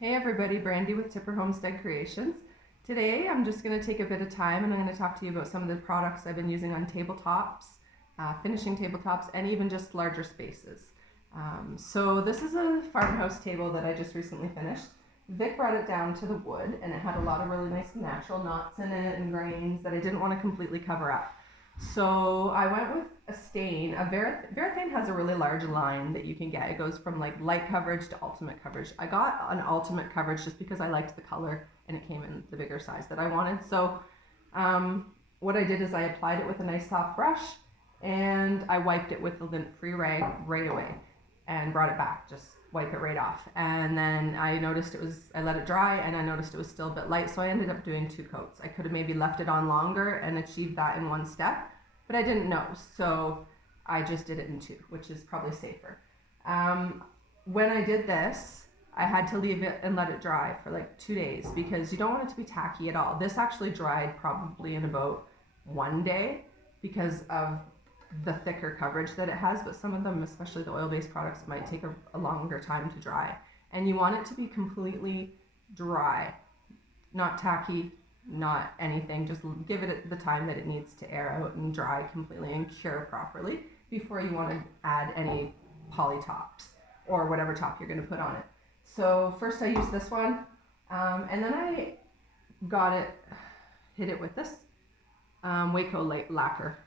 Hey everybody, Brandy with Tipper Homestead Creations. Today I'm just going to take a bit of time and I'm going to talk to you about some of the products I've been using on tabletops, finishing tabletops, and even just larger spaces. So this is a farmhouse table that I just recently finished. Vic brought it down to the wood and it had a lot of really nice natural knots in it and grains that I didn't want to completely cover up. So I went with a stain. Varathane has a really large line that you can get. It goes from like light coverage to ultimate coverage. I got an ultimate coverage just because I liked the color and it came in the bigger size that I wanted. So what I did is I applied it with a nice soft brush and I wiped it with the lint-free rag right away and brought it back. Just wipe it right off. And then I noticed I let it dry and I noticed it was still a bit light, so I ended up doing 2 coats. I could have maybe left it on longer and achieved that in one step, but I didn't know, so I just did it in 2, which is probably safer. When I did this, I had to leave it and let it dry for like 2 days because you don't want it to be tacky at all. This actually dried probably in about 1 day because of the thicker coverage that it has, but some of them, especially the oil-based products, might take a longer time to dry. And you want it to be completely dry, not tacky, not anything. Just give it the time that it needs to air out and dry completely and cure properly before you want to add any poly tops or whatever top you're going to put on it. So first I used this one, and then I hit it with this Waco lacquer.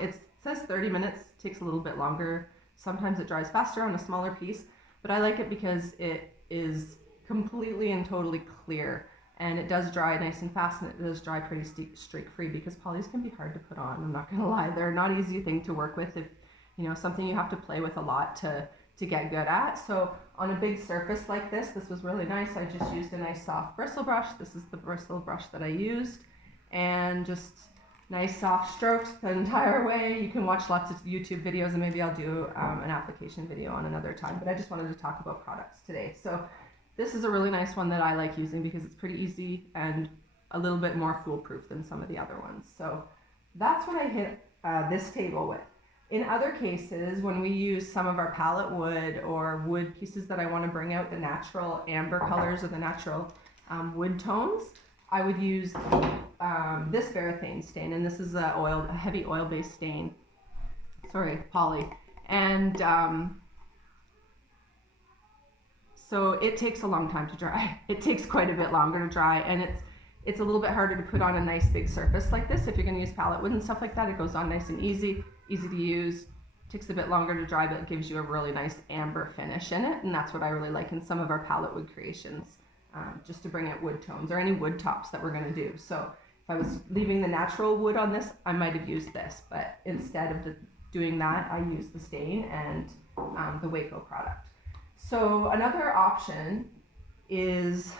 It says 30 minutes, takes a little bit longer. Sometimes it dries faster on a smaller piece, but I like it because it is completely and totally clear, and it does dry nice and fast, and it does dry pretty streak-free because polys can be hard to put on. I'm not gonna lie, they're not easy thing to work with. If you know, something you have to play with a lot to get good at. So on a big surface like this was really nice. I just used a nice soft bristle brush. This is the bristle brush that I used, and just nice soft strokes the entire way. You can watch lots of YouTube videos, and maybe I'll do an application video on another time, but I just wanted to talk about products today. So this is a really nice one that I like using because it's pretty easy and a little bit more foolproof than some of the other ones. So that's what I hit this table with. In other cases, when we use some of our palette wood or wood pieces that I want to bring out the natural amber colors or the natural wood tones, I would use this Varathane stain, and this is a heavy oil-based stain. Sorry, poly. And so it takes a long time to dry. It takes quite a bit longer to dry, and it's a little bit harder to put on a nice big surface like this. If you're going to use palette wood and stuff like that, it goes on nice and easy to use. Takes a bit longer to dry, but it gives you a really nice amber finish in it, and that's what I really like in some of our palette wood creations. Just to bring out wood tones or any wood tops that we're going to do. So if I was leaving the natural wood on this, I might have used this, but instead of doing that, I used the stain and the Waco product. So another option is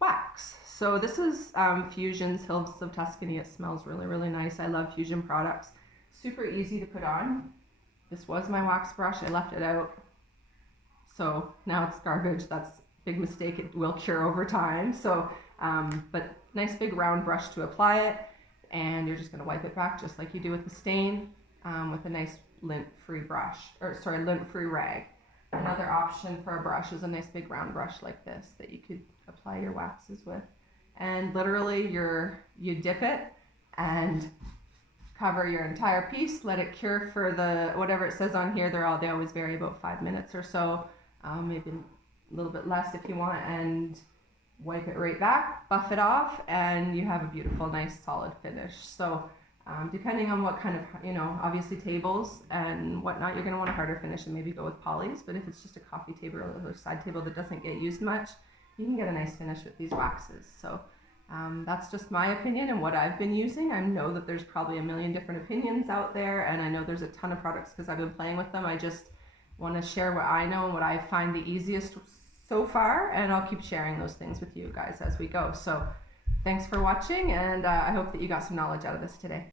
wax. So this is Fusion's Hills of Tuscany. It smells really, really nice. I love Fusion products. Super easy to put on. This was my wax brush. I left it out. So now it's garbage. That's big mistake. It will cure over time. So, but nice big round brush to apply it, and you're just going to wipe it back just like you do with the stain, with a nice lint-free lint-free rag. Another option for a brush is a nice big round brush like this that you could apply your waxes with, and literally you dip it and cover your entire piece, let it cure for whatever it says on here. They always vary about 5 minutes or so, maybe a little bit less if you want, and wipe it right back, buff it off, and you have a beautiful, nice, solid finish. So depending on what kind of, obviously tables and whatnot, you're going to want a harder finish and maybe go with polys, but if it's just a coffee table or a side table that doesn't get used much, you can get a nice finish with these waxes. So that's just my opinion and what I've been using. I know that there's probably a million different opinions out there, and I know there's a ton of products because I've been playing with them. I just want to share what I know and what I find the easiest so far, and I'll keep sharing those things with you guys as we go. So thanks for watching, and I hope that you got some knowledge out of this today.